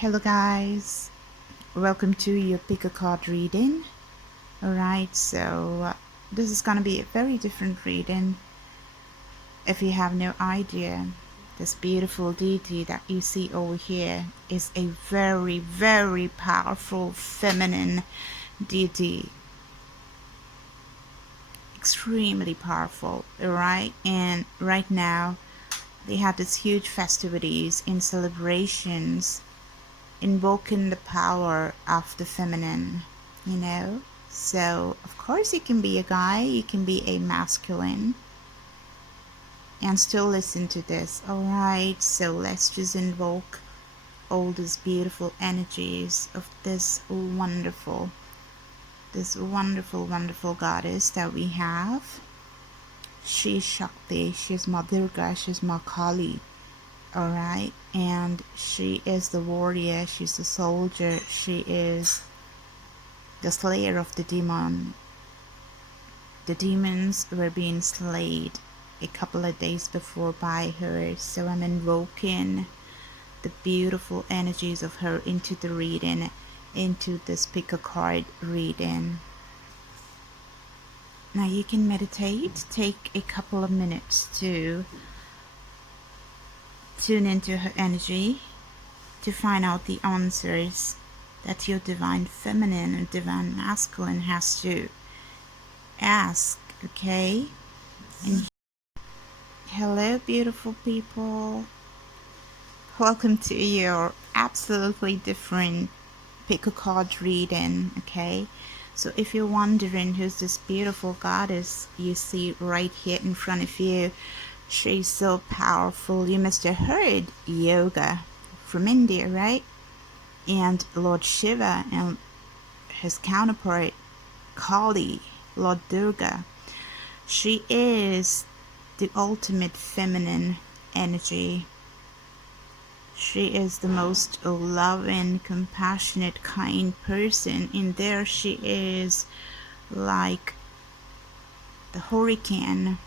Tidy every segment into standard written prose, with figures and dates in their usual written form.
Hello guys, welcome to your pick a card reading. Alright, so this is gonna be a very different reading. If you have no idea, this beautiful deity that you see over here is a very powerful feminine deity. Extremely powerful, alright? And right now they have this huge festivities and celebrations invoking the power of the feminine, so of course you can be a guy, you can be a masculine and still listen to this. Alright, so let's just invoke all these beautiful energies of this wonderful goddess that we have. She's Shakti, she's Ma Durga, she's Ma Kali. Alright, and she is the warrior, she's the soldier, she is the slayer of the demon. The demons were being slayed a couple of days before by her, so I'm invoking the beautiful energies of her into the reading, into this pick a card reading. Now you can meditate, take a couple of minutes to tune into her energy to find out the answers that your divine feminine and divine masculine has to ask, okay? And hello beautiful people, welcome to your absolutely different pick a card reading, okay? So if you're wondering who's this beautiful goddess you see right here in front of you, she's so powerful. You must have heard yoga from India, right? And Lord Shiva and his counterpart Kali, Lord Durga. She is the ultimate feminine energy. She is the most loving, compassionate, kind person. In there she is like the hurricane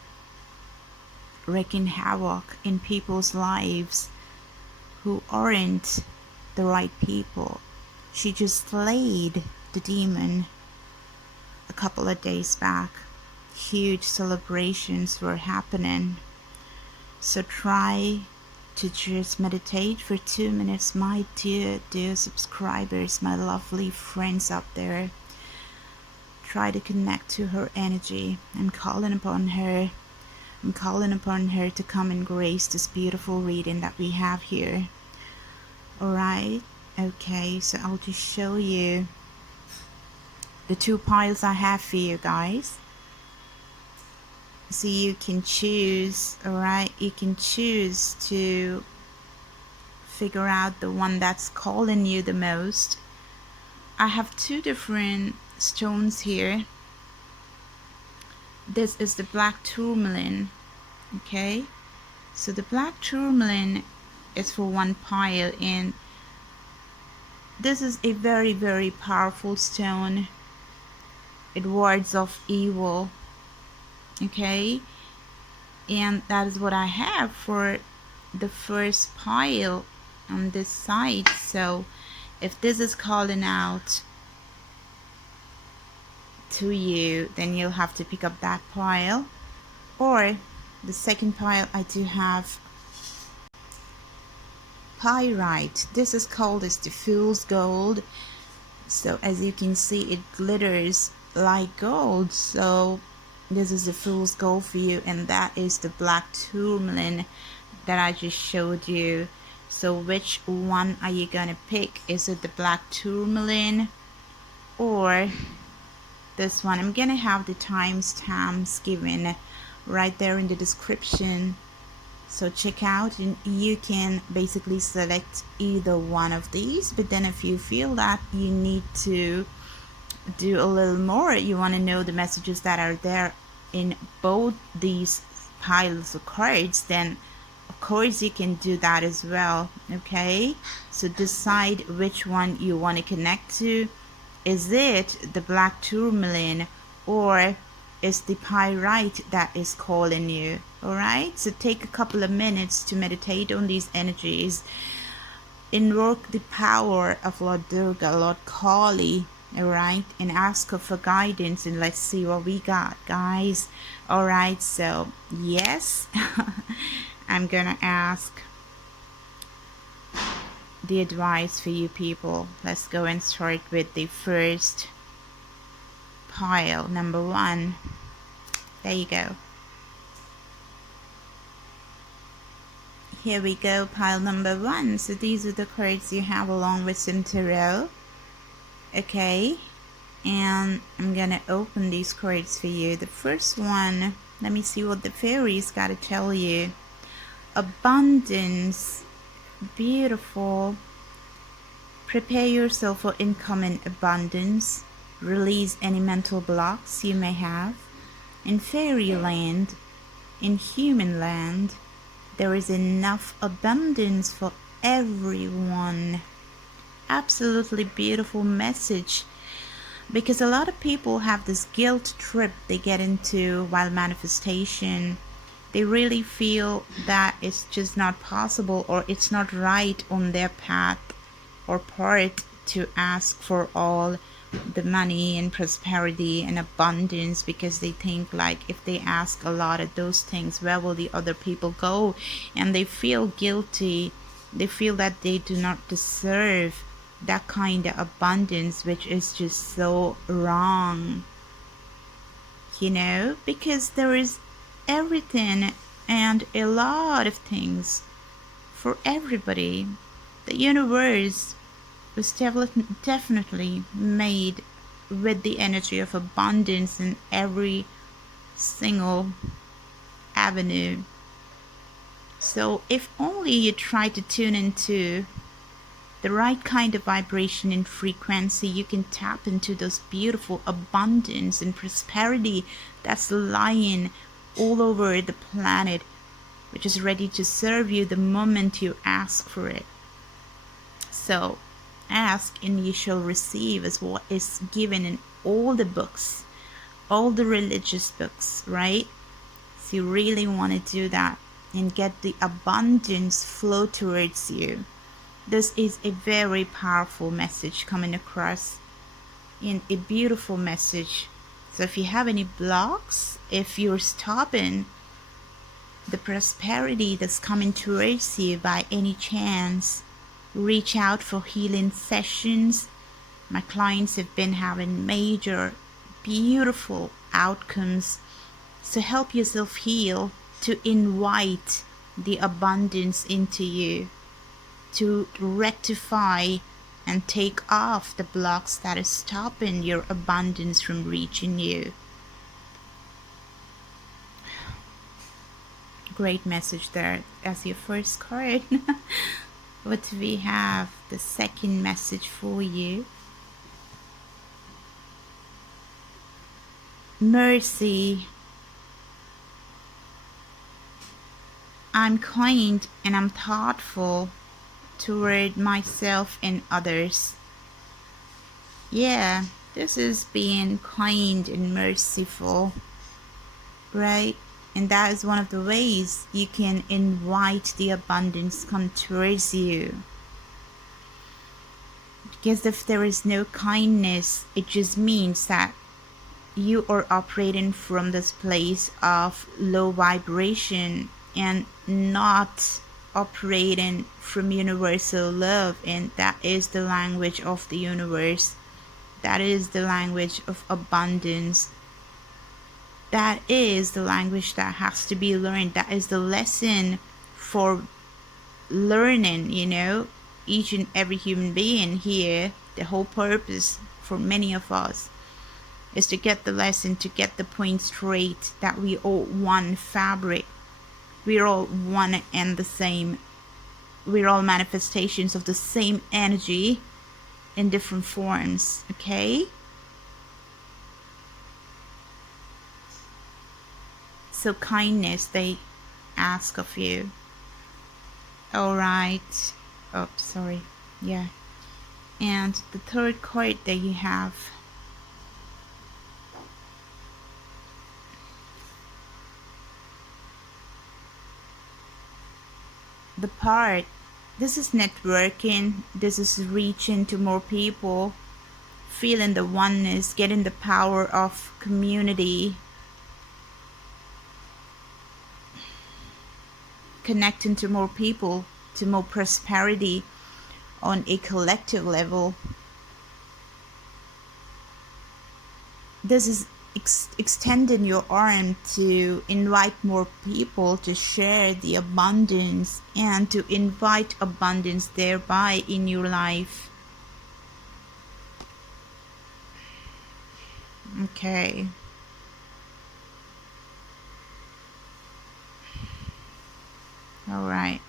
wreaking havoc in people's lives who aren't the right people. She just slayed the demon a couple of days back. Huge celebrations were happening. So try to just meditate for 2 minutes, my dear subscribers, my lovely friends out there. Try to connect to her energy. I'm calling upon her to come and grace this beautiful reading that we have here. Alright, okay, so I'll just show you the two piles I have for you guys. So you can choose, alright, you can choose to figure out the one that's calling you the most. I have two different stones here. This is the black tourmaline, okay? So the black tourmaline is for one pile, and this is a very powerful stone. It wards off evil, okay? And that is what I have for the first pile on this side. So if this is calling out to you, then you'll have to pick up that pile. Or the second pile, I do have pyrite. This is called as the fool's gold. So as you can see, it glitters like gold. So this is the fool's gold for you, and that is the black tourmaline that I just showed you. So which one are you gonna pick? Is it the black tourmaline or this one? I'm gonna have the timestamps given right there in the description, so check out, and you can basically select either one of these. But then if you feel that you need to do a little more, you want to know the messages that are there in both these piles of cards, then of course you can do that as well, okay? So decide which one you want to connect to. Is it the black tourmaline or is the pyrite that is calling you? Alright, so take a couple of minutes to meditate on these energies. invoke the power of Lord Durga, Lord Kali, alright, and ask her for guidance, and let's see what we got, guys. Alright, so yes, I'm gonna ask the advice for you people. Let's go and start with the first pile, number 1. There you go. Here we go, pile number 1. So these are the cards you have along with some tarot. Okay, and I'm gonna open these cards for you. The first one, let me see what the fairies gotta tell you. Abundance, beautiful. Prepare yourself for incoming abundance. Release any mental blocks you may have. In fairyland, in human land, there is enough abundance for everyone. Absolutely beautiful message, because a lot of people have this guilt trip they get into while manifestation. They really feel that it's just not possible, or it's not right on their path or part to ask for all the money and prosperity and abundance, because they think like if they ask a lot of those things, where will the other people go? And they feel guilty. They feel that they do not deserve that kind of abundance, which is just so wrong, you know, because there is everything and a lot of things for everybody. The universe was definitely made with the energy of abundance in every single avenue. So if only you try to tune into the right kind of vibration and frequency, you can tap into those beautiful abundance and prosperity that's lying all over the planet, which is ready to serve you the moment you ask for it. So ask and you shall receive is what is given in all the books, all the religious books, right? So you really want to do that and get the abundance flow towards you. This is a very powerful message coming across, and a beautiful message. So if you have any blocks, if you're stopping the prosperity that's coming towards you by any chance, reach out for healing sessions. My clients have been having major, beautiful outcomes. So help yourself heal, to invite the abundance into you, to rectify and take off the blocks that is stopping your abundance from reaching you. Great message there as your first card. What do we have? The second message for you. Mercy. I'm kind and I'm thoughtful toward myself and others. Yeah, this is being kind and merciful, right? And that is one of the ways you can invite the abundance come towards you. Because if there is no kindness, it just means that you are operating from this place of low vibration and not operating from universal love. And that is the language of the universe. That is the language of abundance. That is the language that has to be learned. That is the lesson for learning, you know, each and every human being here. The whole purpose for many of us is to get the lesson, to get the point straight, that we all one fabric. We're all one and the same. We're all manifestations of the same energy in different forms, okay? So kindness they ask of you. All right. Oh, sorry. Yeah. And the third card that you have. The part This is networking. This is reaching to more people, feeling the oneness, getting the power of community, connecting to more people, to more prosperity on a collective level. This is extending your arm to invite more people to share the abundance and to invite abundance thereby in your life. Okay. All right.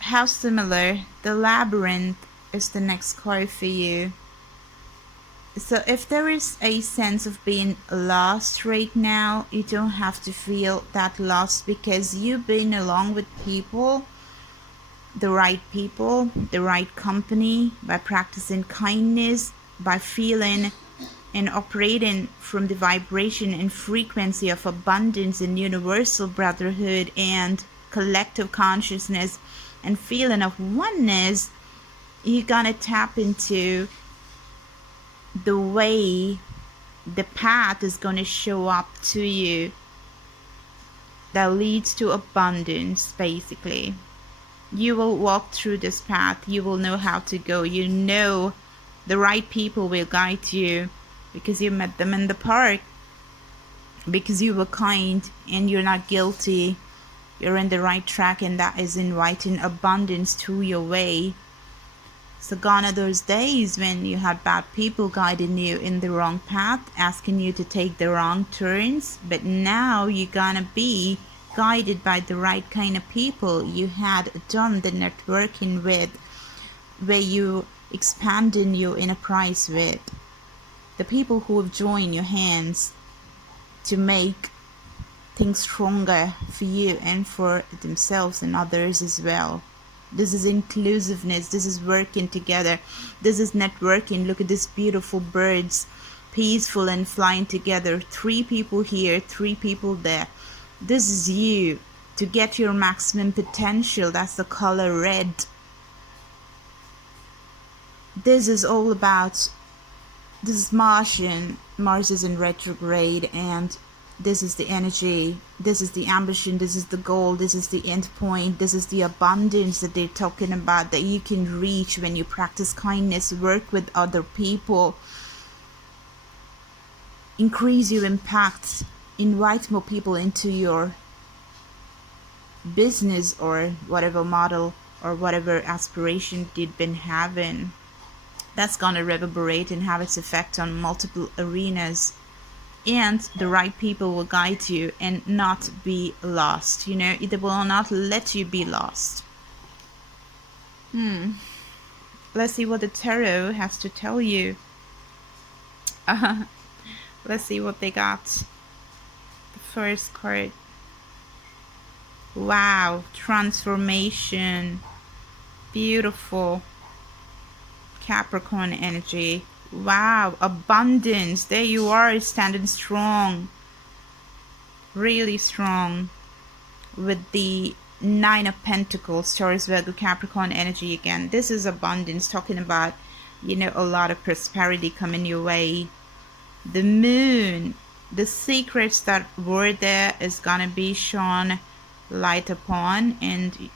How similar? The labyrinth is the next card for you. So if there is a sense of being lost right now, you don't have to feel that lost, because you've been along with people, the right people, the right company, by practicing kindness, by feeling and operating from the vibration and frequency of abundance and universal brotherhood and collective consciousness and feeling of oneness. You're gonna tap into the way the path is going to show up to you that leads to abundance. Basically, you will walk through this path. You will know how to go. You know the right people will guide you because you met them in the park, because you were kind and you're not guilty. You're in the right track, and that is inviting abundance to your way. So gone are those days when you had bad people guiding you in the wrong path, asking you to take the wrong turns. But now you're gonna be guided by the right kind of people you had done the networking with, where you expanding your enterprise with. The people who have joined your hands to make things stronger for you and for themselves and others as well. This is inclusiveness. This is working together. This is networking. Look at these beautiful birds, peaceful and flying together. 3 people here, 3 people there. This is you to get your maximum potential. That's the color red. This is all about, this is Martian. Mars is in retrograde, and this is the energy, this is the ambition, this is the goal, this is the end point, this is the abundance that they're talking about, that you can reach when you practice kindness, work with other people, increase your impact, invite more people into your business or whatever model or whatever aspiration you've been having. That's gonna reverberate and have its effect on multiple arenas. And the right people will guide you and not be lost. You know, they will not let you be lost. Let's see what the tarot has to tell you. Let's see what they got. The first card. Wow, transformation. Beautiful. Capricorn energy. Wow, abundance. There you are, standing strong. Really strong. With the 9 of Pentacles, Taurus, Virgo, Capricorn energy again. This is abundance, talking about, you know, a lot of prosperity coming your way. The moon. The secrets that were there is gonna be shown light upon. And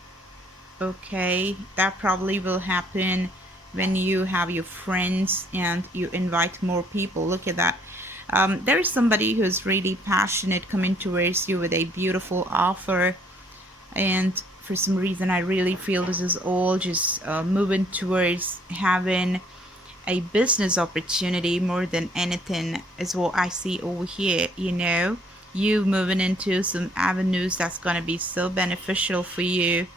okay, that probably will happen when you have your friends and you invite more people. Look at that. There is somebody who's really passionate coming towards you with a beautiful offer, and for some reason I really feel this is all just moving towards having a business opportunity more than anything, is what I see over here. You know, you moving into some avenues that's going to be so beneficial for you,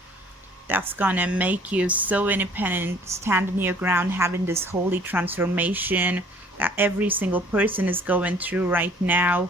that's gonna make you so independent, standing your ground, having this holy transformation that every single person is going through right now,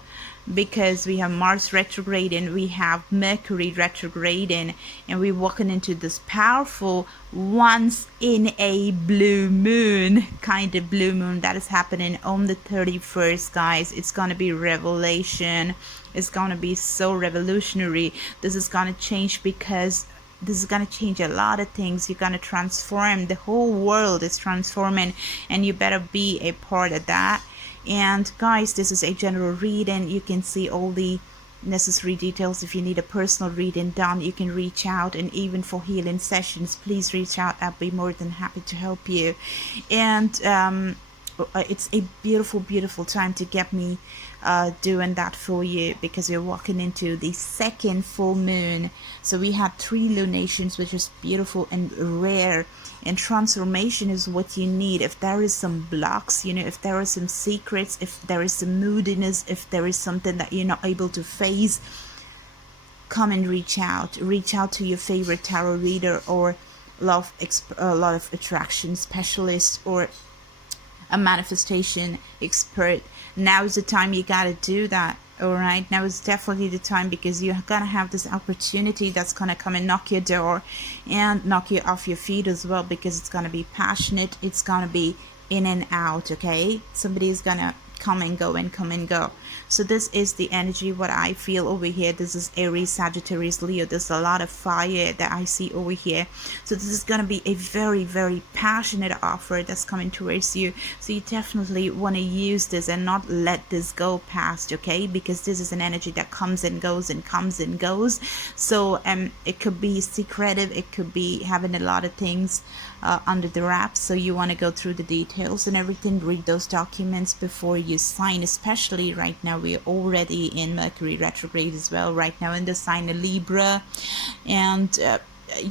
because we have Mars retrograding, we have Mercury retrograding, and we're walking into this powerful once in a blue moon kind of blue moon that is happening on the 31st, guys. It's gonna be revelation. It's gonna be so revolutionary. This is gonna change, because this is gonna change a lot of things. You're gonna transform, the whole world is transforming, and you better be a part of that. And guys, this is a general reading. You can see all the necessary details. If you need a personal reading done, you can reach out, and even for healing sessions, please reach out. I'll be more than happy to help you. And it's a beautiful time to get me doing that for you, because we're walking into the second full moon. So we had 3 lunations, which is beautiful and rare, and transformation is what you need. If there is some blocks, you know, if there are some secrets, if there is some moodiness, if there is something that you're not able to face, come and reach out to your favorite tarot reader, or law of attraction specialist, or a manifestation expert. Now is the time you gotta do that. All right, now is definitely the time, because you're gonna have this opportunity that's gonna come and knock your door and knock you off your feet as well, because it's gonna be passionate, it's gonna be in and out. Okay, somebody's gonna come and go and come and go. So this is the energy, what I feel over here. This is Aries, Sagittarius, Leo. There's a lot of fire that I see over here. So this is going to be a very passionate offer that's coming towards you. So you definitely want to use this and not let this go past, okay? Because this is an energy that comes and goes and comes and goes. So it could be secretive, it could be having a lot of things under the wraps. So you want to go through the details and everything, read those documents before you sign. Especially right now, we're already in Mercury retrograde as well, right now in the sign of Libra. And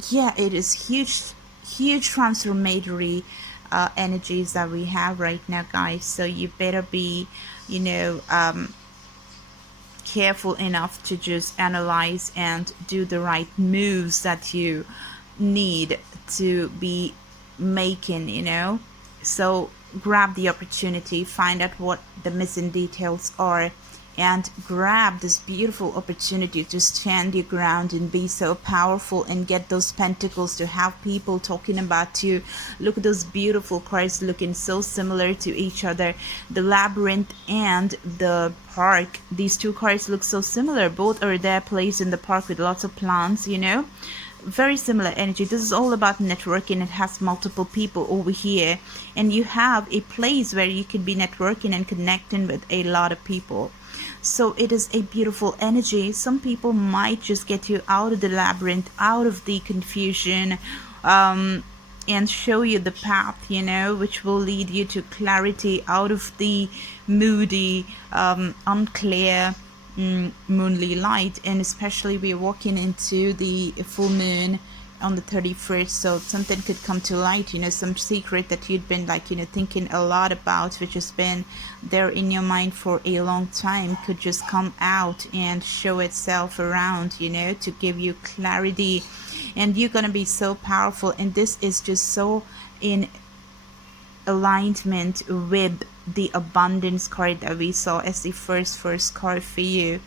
yeah, it is huge transformatory energies that we have right now, guys. So you better be, you know, careful enough to just analyze and do the right moves that you need to be making, you know. So grab the opportunity, find out what the missing details are, and grab this beautiful opportunity to stand your ground and be so powerful and get those pentacles, to have people talking about you. Look at those beautiful cards looking so similar to each other. The labyrinth and the park, these 2 cards look so similar. Both are there placed in the park with lots of plants, you know. Very similar energy. This is all about networking. It has multiple people over here, and you have a place where you can be networking and connecting with a lot of people. So it is a beautiful energy. Some people might just get you out of the labyrinth, out of the confusion, and show you the path, you know, which will lead you to clarity, out of the moody, unclear moonly light. And especially we're walking into the full moon on the 31st, so something could come to light, you know, some secret that you'd been, like, you know, thinking a lot about, which has been there in your mind for a long time, could just come out and show itself around, you know, to give you clarity. And you're gonna be so powerful, and this is just so in alignment with the abundance card that we saw as the first card for you.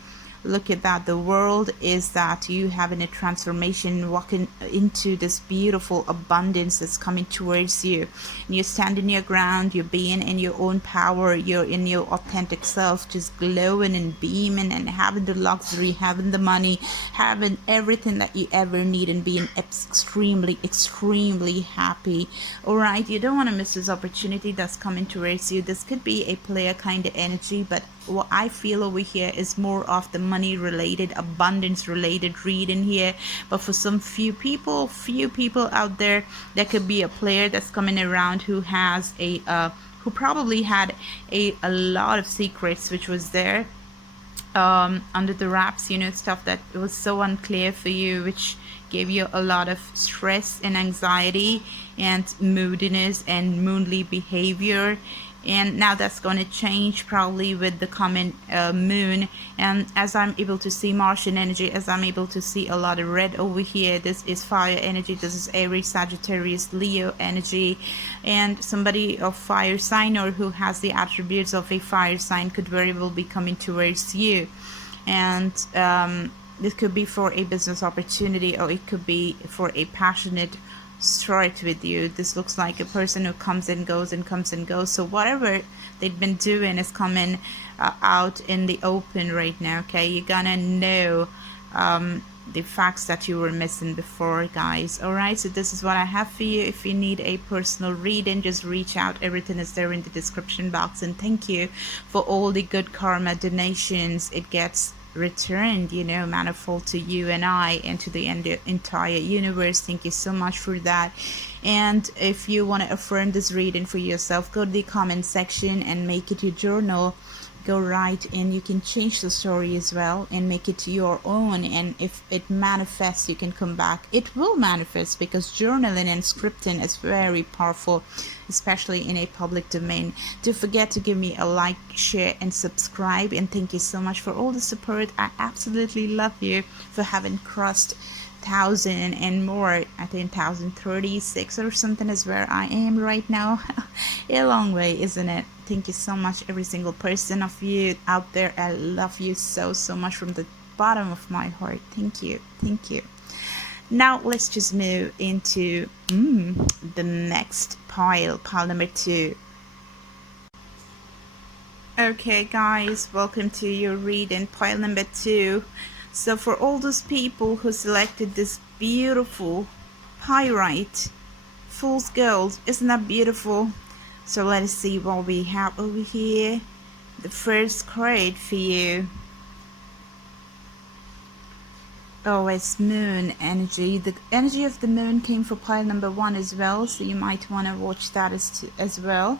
Look at that. The world is that you having a transformation, walking into this beautiful abundance that's coming towards you. And you're standing your ground, you're being in your own power, you're in your authentic self, just glowing and beaming and having the luxury, having the money, having everything that you ever need, and being extremely happy. All right, you don't want to miss this opportunity that's coming towards you. This could be a player kind of energy, but what I feel over here is more of the money related, abundance related reading here. But for some few people out there, there could be a player that's coming around who has a who probably had a lot of secrets which was there under the wraps, you know, stuff that was so unclear for you, which gave you a lot of stress and anxiety and moodiness and moonly behavior. And now that's going to change probably with the coming moon. And as I'm able to see Martian energy, as I'm able to see a lot of red over here, this is fire energy. This is Aries, Sagittarius, Leo energy. And somebody of fire sign or who has the attributes of a fire sign could very well be coming towards you. And this could be for a business opportunity, or it could be for a passionate start with you. This looks like a person who comes and goes and comes and goes. So whatever they've been doing is coming out in the open right now. Okay, you're gonna know the facts that you were missing before, guys. All right, so this is what I have for you. If you need a personal reading, just reach out. Everything is there in the description box. And thank you for all the good karma donations. It gets returned, you know, manifold to you and I and to the entire universe. Thank you so much for that. And if you want to affirm this reading for yourself, go to the comment section and make it your journal. Go right in. You can change the story as well and make it your own. And if it manifests, you can come back. It will manifest, because journaling and scripting is very powerful, especially in a public domain. Don't forget to give me a like, share, and subscribe. And thank you so much for all the support. I absolutely love you for having crossed 1,000 and more. I think 1,036 or something is where I am right now. A long way, isn't it? Thank you so much, every single person of you out there. I love you so much from the bottom of my heart. Thank you. Now let's just move into the next pile number 2. Okay guys, welcome to your reading, pile number 2. So for all those people who selected this beautiful pyrite fool's gold, isn't that beautiful? So let us see what we have over here. The first card for you. Oh, it's moon energy. The energy of the moon came for pile number 1 as well, so you might want to watch that as well.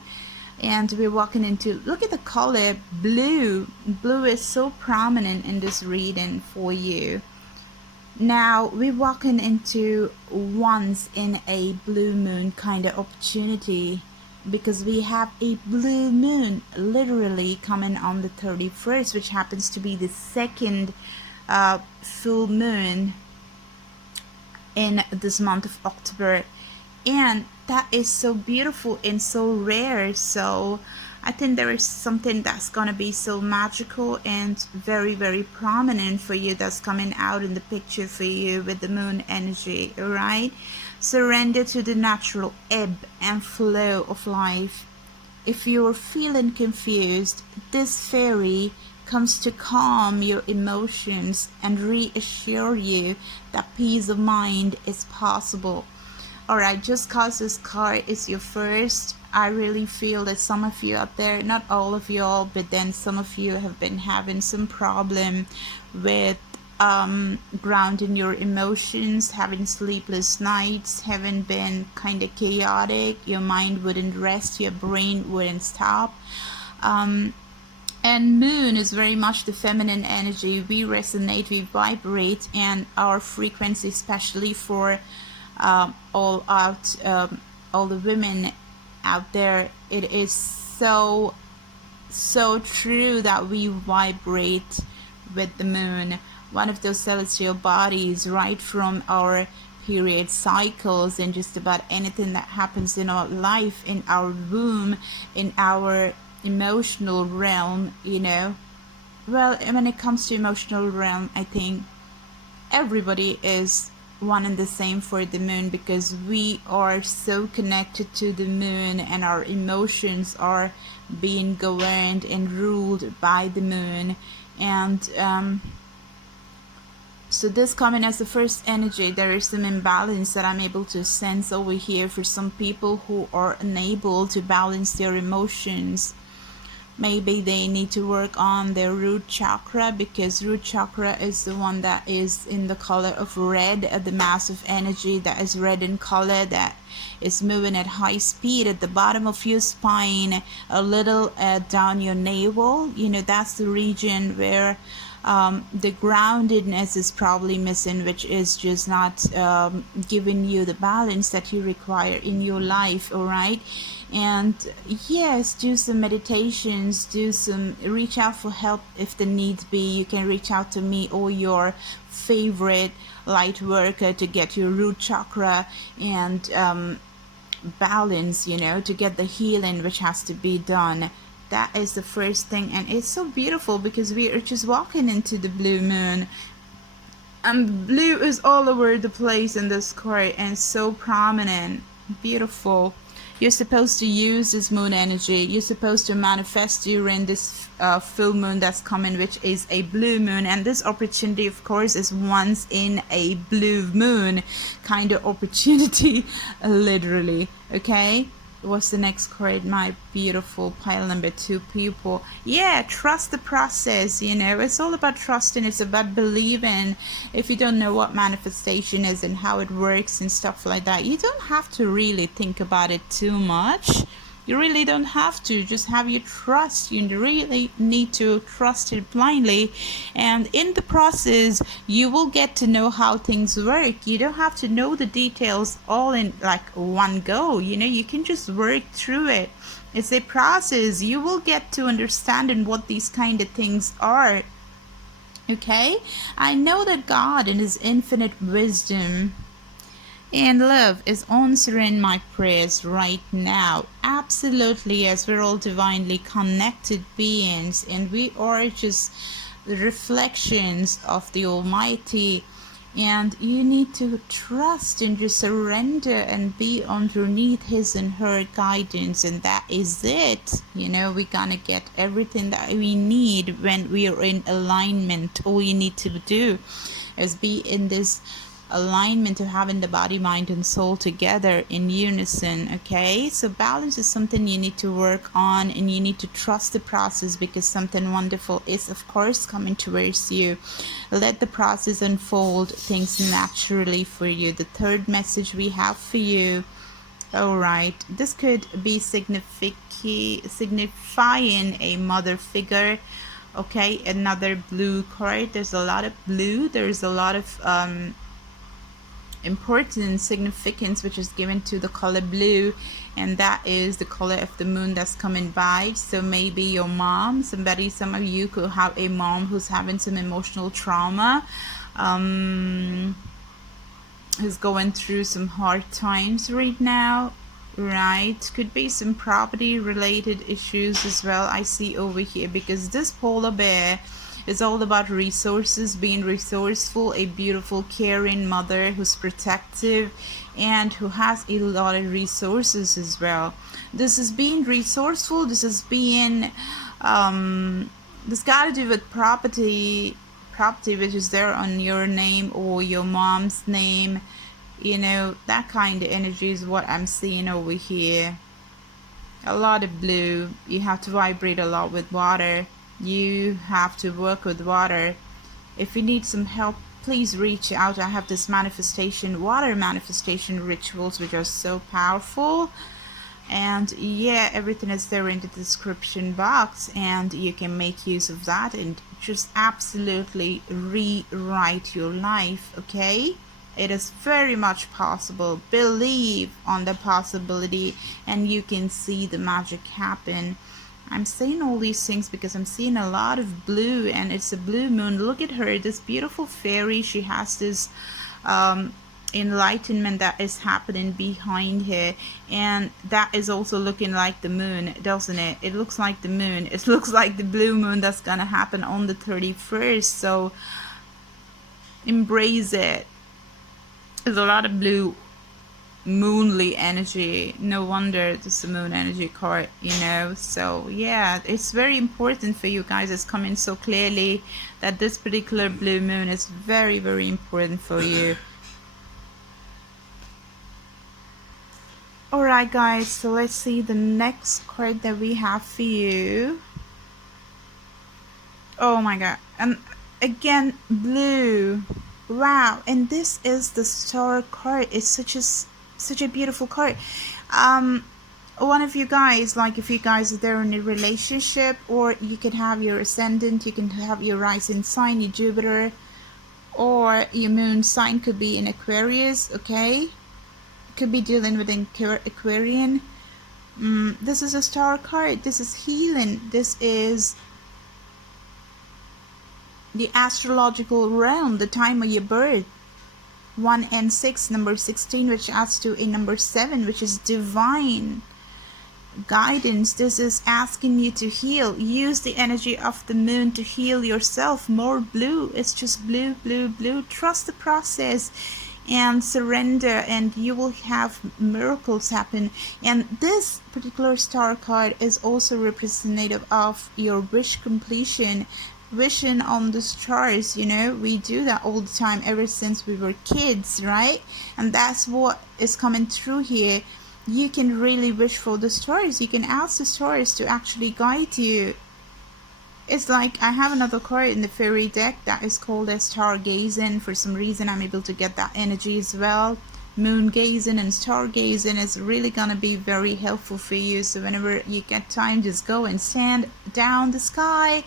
And we're walking into, look at the color, blue. Blue is so prominent in this reading for you. Now we're walking into once in a blue moon kind of opportunity, because we have a blue moon literally coming on the 31st, which happens to be the second full moon in this month of October. And that is so beautiful and so rare. So I think there is something that's gonna be so magical and very prominent for you that's coming out in the picture for you with the moon energy. All right, surrender to the natural ebb and flow of life. If you're feeling confused, this fairy comes to calm your emotions and reassure you that peace of mind is possible. Alright, just cause this card is your first, I really feel that some of you out there, not all of you all, but then some of you have been having some problem with grounding your emotions, having sleepless nights, having been kind of chaotic, your mind wouldn't rest, your brain wouldn't stop. And moon is very much the feminine energy. We resonate, we vibrate, and our frequency, especially for all the women out there, it is so true that we vibrate with the moon, one of those celestial bodies, right from our period cycles and just about anything that happens in our life, in our womb, in our emotional realm, you know. Well, when it comes to emotional realm, I think everybody is one and the same for the moon, because we are so connected to the moon and our emotions are being governed and ruled by the moon. And so this coming as the first energy, there is some imbalance that I'm able to sense over here for some people who are unable to balance their emotions. Maybe they need to work on their root chakra, because root chakra is the one that is in the color of red, the massive energy that is red in color, that is moving at high speed at the bottom of your spine, a little down your navel. You know, that's the region where the groundedness is probably missing, which is just not giving you the balance that you require in your life. All right. And yes, do some meditations, reach out for help if the needs be. You can reach out to me or your favorite light worker to get your root chakra and balance, you know, to get the healing which has to be done. That is the first thing. And it's so beautiful because we are just walking into the blue moon, and blue is all over the place in this card and so prominent. Beautiful. You're supposed to use this moon energy. You're supposed to manifest during this full moon that's coming, which is a blue moon. And this opportunity, of course, is once in a blue moon kind of opportunity, literally. Okay? What's the next card? My beautiful pile number 2 people. Yeah, trust the process. You know, it's all about trusting. It's about believing. If you don't know what manifestation is and how it works and stuff like that, you don't have to really think about it too much. You really don't have to. Just have your trust. You really need to trust it blindly. And in the process, you will get to know how things work. You don't have to know the details all in like one go. You know, you can just work through it. It's a process. You will get to understanding what these kind of things are. Okay? I know that God in His infinite wisdom and love is answering my prayers right now. Absolutely, as we're all divinely connected beings, and we are just the reflections of the Almighty. And you need to trust and just surrender and be underneath His and her guidance, and that is it. You know, we're gonna get everything that we need when we are in alignment. All you need to do is be in this alignment of having the body, mind, and soul together in unison. Okay, so balance is something you need to work on, and you need to trust the process, because something wonderful is of course coming towards you. Let the process unfold things naturally for you. The third message we have for you, all right, this could be signifying a mother figure. Okay, another blue card. There's a lot of blue. There's a lot of important significance which is given to the color blue, and that is the color of the moon that's coming by. So maybe your mom, some of you could have a mom who's having some emotional trauma, who's going through some hard times right now, right? Could be some property related issues as well, I see over here, because this polar bear is all about resources, being resourceful, a beautiful, caring mother who's protective and who has a lot of resources as well. This is being resourceful. This is being, this got to do with property which is there on your name or your mom's name. You know, that kind of energy is what I'm seeing over here. A lot of blue. You have to vibrate a lot with water. You have to work with water. If you need some help, please reach out. I have this water manifestation rituals which are so powerful, and yeah, everything is there in the description box, and you can make use of that and just absolutely rewrite your life. Okay, it is very much possible. Believe on the possibility and you can see the magic happen. I'm saying all these things because I'm seeing a lot of blue, and it's a blue moon. Look at her, this beautiful fairy. She has this enlightenment that is happening behind her, and that is also looking like the moon, doesn't it? It looks like the moon. It looks like the blue moon that's gonna happen on the 31st. So embrace it. There's a lot of blue moonly energy. No wonder this is a moon energy card, you know. So yeah, it's very important for you guys. It's coming so clearly that this particular blue moon is very, very important for you. Alright guys, so let's see the next card that we have for you. Oh my god, and again blue. Wow, and this is the star card. It's such a beautiful card. One of you guys, like if you guys are there in a relationship, or you can have your ascendant, you can have your rising sign, your Jupiter, or your moon sign could be in Aquarius. Okay, could be dealing with an Aquarian. This is a star card. This is healing. This is the astrological realm, the time of your birth. 1 and 6, number 16, which adds to a number 7, which is divine guidance. This is asking you to heal. Use the energy of the moon to heal yourself. More blue. It's just blue, blue, blue. Trust the process. and surrender, and you will have miracles happen. And this particular star card is also representative of your wish completion, vision on the stars. You know, we do that all the time ever since we were kids, right? And that's what is coming through here. You can really wish for the stars. You can ask the stars to actually guide you. It's like I have another card in the fairy deck that is called as stargazing. For some reason I'm able to get that energy as well. Moon gazing and stargazing is really gonna be very helpful for you. So whenever you get time, just go and stand down the sky,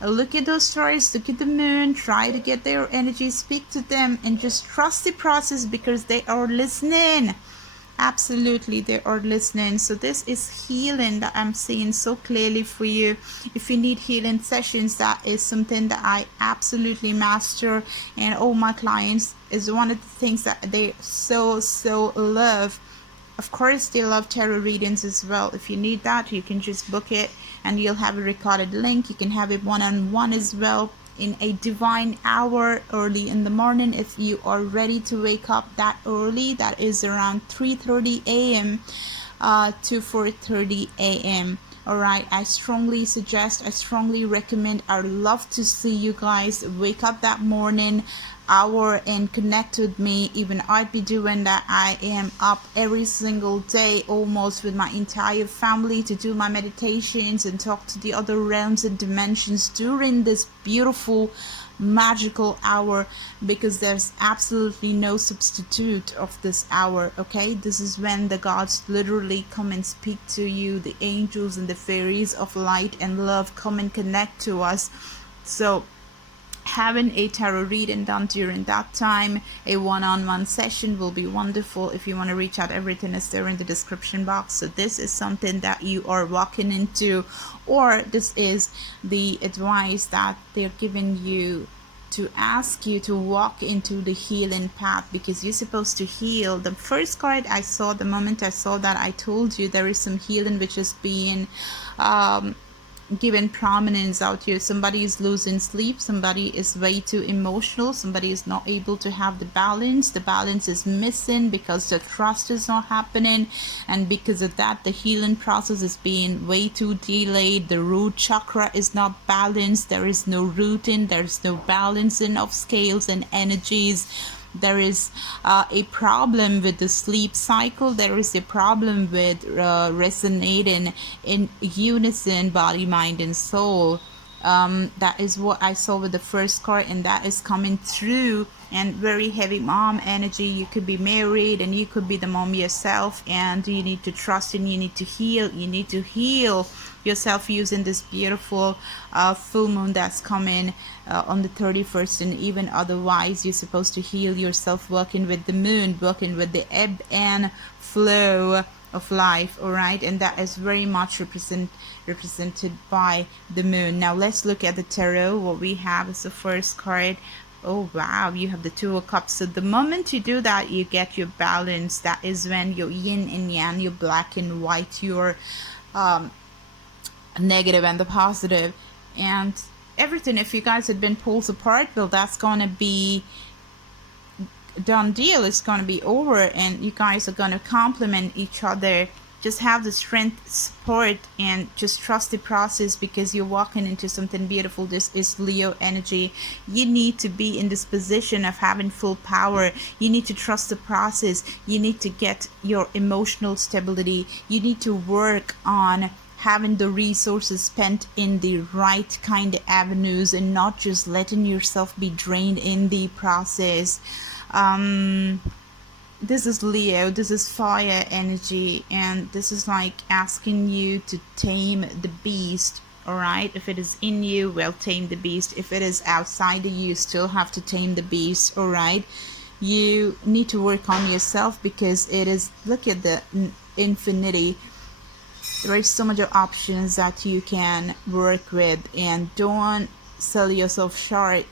look at those stars, look at the moon, try to get their energy, speak to them, and just trust the process because they are listening. Absolutely, they are listening. So this is healing that I'm seeing so clearly for you. If you need healing sessions, that is something that I absolutely master, and all my clients is one of the things that they so love. Of course, they love tarot readings as well. If you need that, you can just book it and you'll have a recorded link. You can have it one-on-one as well in a divine hour early in the morning if you are ready to wake up that early. That is around 3:30 a.m. To 4:30 a.m. Alright, I strongly suggest, I strongly recommend, I would love to see you guys wake up that morning hour and connect with me. Even I'd be doing that. I am up every single day almost with my entire family to do my meditations and talk to the other realms and dimensions during this beautiful magical hour, because there's absolutely no substitute of this hour. Okay, this is when the gods literally come and speak to you. The angels and the fairies of light and love come and connect to us. So having a tarot reading done during that time, a one-on-one session will be wonderful. If you want to reach out, everything is there in the description box. So this is something that you are walking into, or this is the advice that they're giving you to ask you to walk into the healing path, because you're supposed to heal. The first card I saw, the moment I saw that, I told you there is some healing which is being given prominence out here. Somebody is losing sleep, somebody is way too emotional, somebody is not able to have the balance is missing because the trust is not happening, and because of that the healing process is being way too delayed. The root chakra is not balanced, there is no rooting, there is no balancing of scales and energies. There is a problem with the sleep cycle. There is a problem with resonating in unison, body, mind, and soul. That is what I saw with the first card, and that is coming through. And very heavy mom energy. You could be married and you could be the mom yourself, and you need to trust and you need to heal. You need to heal yourself using this beautiful full moon that's coming on the 31st, and even otherwise you're supposed to heal yourself working with the moon, working with the ebb and flow of life. All right, and that is very much represented by the moon. Now let's look at the tarot. What we have is the first card. Oh wow, you have the Two of Cups. So the moment you do that, you get your balance. That is when you're yin and yang, you're black and white, you're negative and the positive, and everything. If you guys had been pulled apart, well, that's gonna be done deal. It's gonna be over, and you guys are gonna complement each other. Just have the strength, support, and just trust the process, because you're walking into something beautiful. This is Leo energy. You need to be in this position of having full power. You need to trust the process. You need to get your emotional stability. You need to work on having the resources spent in the right kind of avenues and not just letting yourself be drained in the process. This is Leo, this is fire energy, and this is like asking you to tame the beast. All right, if it is in you, well, tame the beast. If it is outside of you, you still have to tame the beast. All right, you need to work on yourself, because it is, look at the infinity. There is so much options that you can work with, and don't sell yourself short.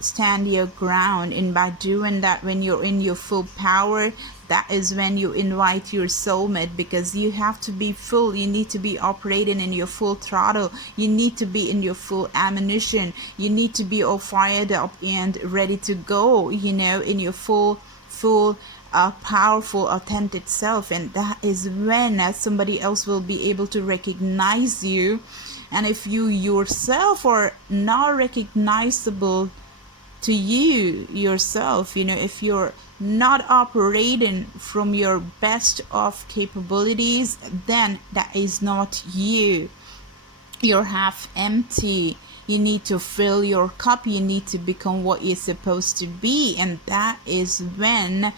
Stand your ground, and by doing that, when you're in your full power, that is when you invite your soulmate, because you have to be full. You need to be operating in your full throttle. You need to be in your full ammunition. You need to be all fired up and ready to go, you know, in your full full powerful authentic self, and that is when somebody else will be able to recognize you. And if you yourself are not recognizable to you yourself, if you're not operating from your best of capabilities, then that is not you. You're half empty. You need to fill your cup. You need to become what you're supposed to be, and that is when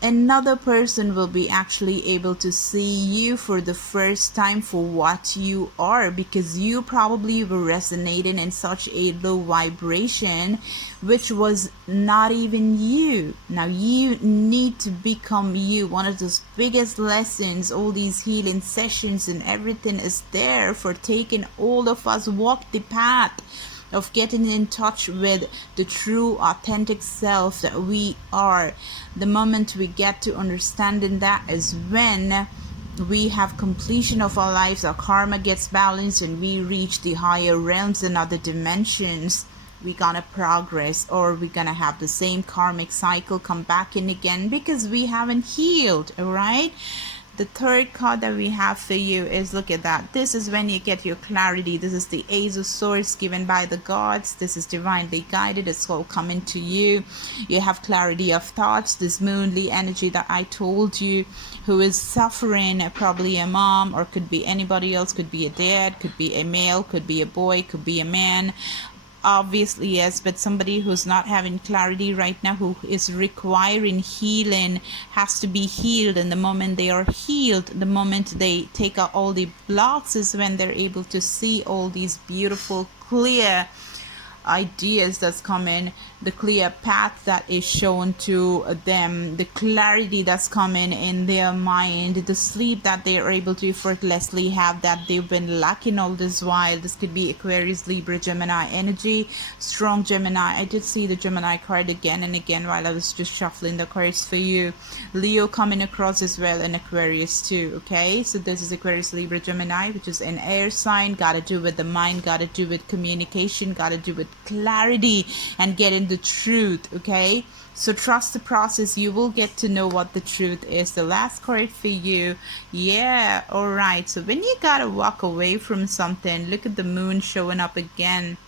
another person will be actually able to see you for the first time for what you are, because you probably were resonating in such a low vibration which was not even you. Now you need to become you. One of those biggest lessons, all these healing sessions and everything is there for taking all of us walk the path of getting in touch with the true authentic self that we are. The moment we get to understanding that is when we have completion of our lives, our karma gets balanced, and we reach the higher realms and other dimensions. We're gonna progress, or we're gonna have the same karmic cycle come back in again because we haven't healed. All right, the third card that we have for you is, look at that. This is when you get your clarity. This is the Ace of Swords given by the gods. This is divinely guided. It's all coming to you. You have clarity of thoughts. This moonly energy that I told you, who is suffering, probably a mom, or could be anybody else, could be a dad, could be a male, could be a boy, could be a man. Obviously, yes, but somebody who's not having clarity right now, who is requiring healing, has to be healed. And the moment they are healed, the moment they take out all the blocks, is when they're able to see all these beautiful, clear ideas that's coming, the clear path that is shown to them, the clarity that's coming in their mind, the sleep that they are able to effortlessly have that they've been lacking all this while. This could be Aquarius, Libra, Gemini energy, strong Gemini. I did see the Gemini card again and again while I was just shuffling the cards for you. Leo coming across as well, and Aquarius too. Okay, so this is Aquarius, Libra, Gemini, which is an air sign. Got to do with the mind, got to do with communication, got to do with clarity and getting the truth. Okay, so trust the process. You will get to know what the truth is. The last card for you. Yeah, all right, so when you gotta walk away from something, look at the moon showing up again.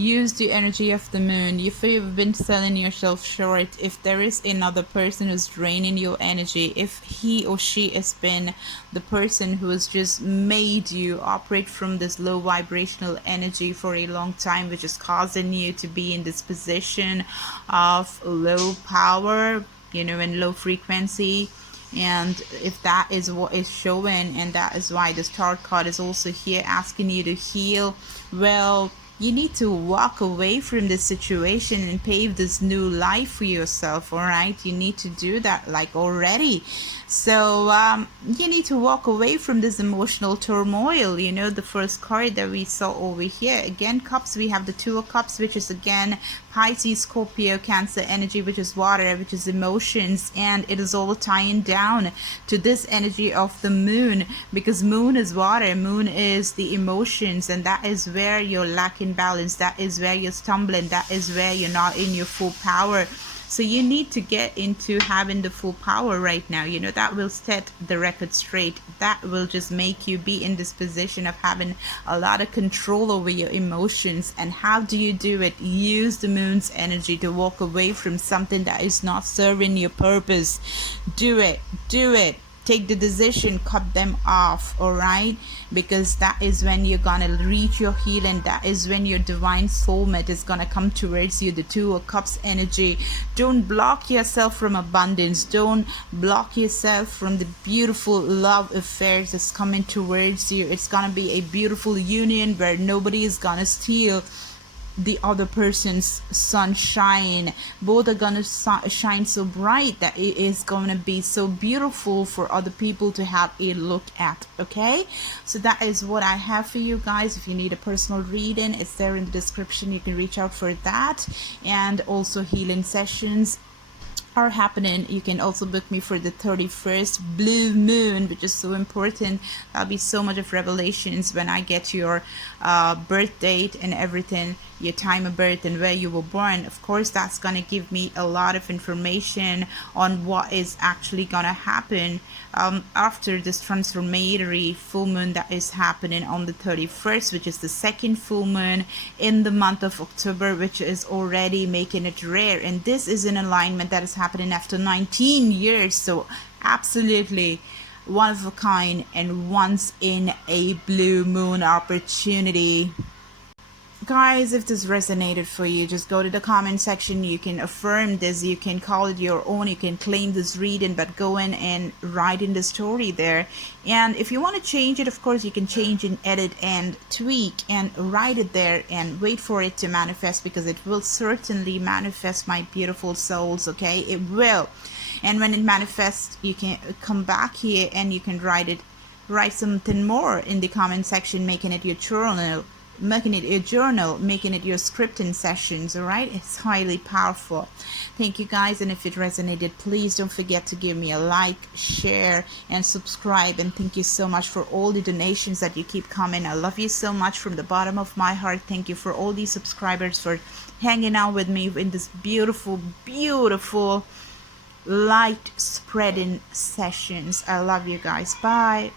Use the energy of the moon. If you've been selling yourself short, if there is another person who's draining your energy, if he or she has been the person who has just made you operate from this low vibrational energy for a long time, which is causing you to be in this position of low power, and low frequency. And if that is what is showing, and that is why the star card is also here asking you to heal, well, you need to walk away from this situation and pave this new life for yourself. All right, you need to do that like already. So you need to walk away from this emotional turmoil. The first card that we saw over here, again, cups, we have the Two of Cups, which is again Pisces, Scorpio, Cancer energy, which is water, which is emotions, and it is all tying down to this energy of the moon, because moon is water, moon is the emotions, and that is where you're lacking balance, that is where you're stumbling, that is where you're not in your full power. So you need to get into having the full power right now. That will set the record straight. That will just make you be in this position of having a lot of control over your emotions. And how do you do it? Use the moon's energy to walk away from something that is not serving your purpose. Do it. Take the decision, cut them off. All right, because that is when you're gonna reach your healing. That is when your divine soulmate is gonna come towards you. The Two of Cups energy. Don't block yourself from abundance. Don't block yourself from the beautiful love affairs that's coming towards you. It's gonna be a beautiful union where nobody is gonna steal the other person's sunshine. Both are gonna shine so bright that it is gonna be so beautiful for other people to have a look at. Okay, so that is what I have for you guys. If you need a personal reading, it's there in the description. You can reach out for that, and also healing sessions are happening. You can also book me for the 31st blue moon, which is so important. That'll be so much of revelations when I get your birth date and everything. your time of birth and where you were born, of course that's going to give me a lot of information on what is actually going to happen after this transformatory full moon that is happening on the 31st, which is the second full moon in the month of October, which is already making it rare. And this is an alignment that is happening after 19 years. So absolutely one of a kind and once in a blue moon opportunity. Guys, if this resonated for you, just go to the comment section. You can affirm this, you can call it your own, you can claim this reading, but go in and write in the story there. And if you want to change it, of course you can change and edit and tweak and write it there and wait for it to manifest, because it will certainly manifest, my beautiful souls. Okay, it will. And when it manifests, you can come back here and you can write something more in the comment section, making it your journal, making it your scripting sessions. All right, it's highly powerful. Thank you guys, and if it resonated, please don't forget to give me a like, share, and subscribe. And thank you so much for all the donations that you keep coming. I love you so much from the bottom of my heart. Thank you for all these subscribers for hanging out with me in this beautiful light spreading sessions. I love you guys. Bye.